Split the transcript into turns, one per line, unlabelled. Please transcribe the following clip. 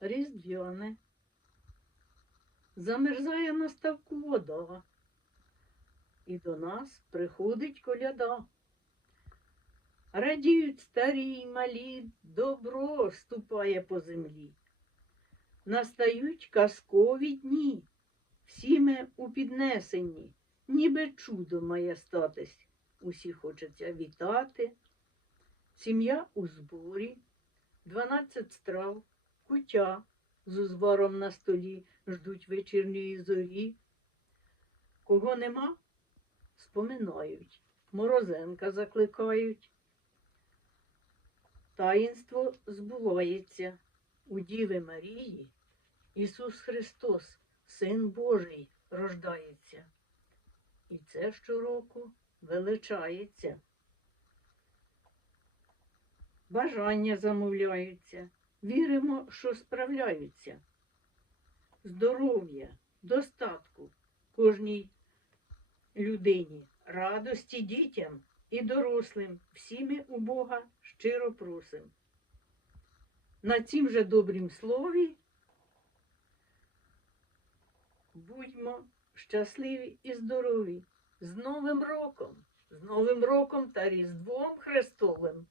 різдвяне. Замерзає на ставку вода, і до нас приходить коляда. Радіють старі й малі, добро ступає по землі. Настають казкові дні, всі ми у піднесенні, ніби чудо має статись. Усі хочеться вітати. Сім'я у зборі, дванадцять страв, кутя з узваром на столі ждуть вечірньої зорі. Кого нема, споминають, морозенка закликають. Таїнство збувається у Діви Марії. Ісус Христос, Син Божий, рождається. І це щороку величається. Бажання замовляються, віримо, що справляються. Здоров'я, достатку кожній людині, радості дітям і дорослим. Всі ми у Бога щиро просим. На цім же добрім слові будьмо щасливі і здорові з Новим роком, з Новим роком та Різдвом Христовим.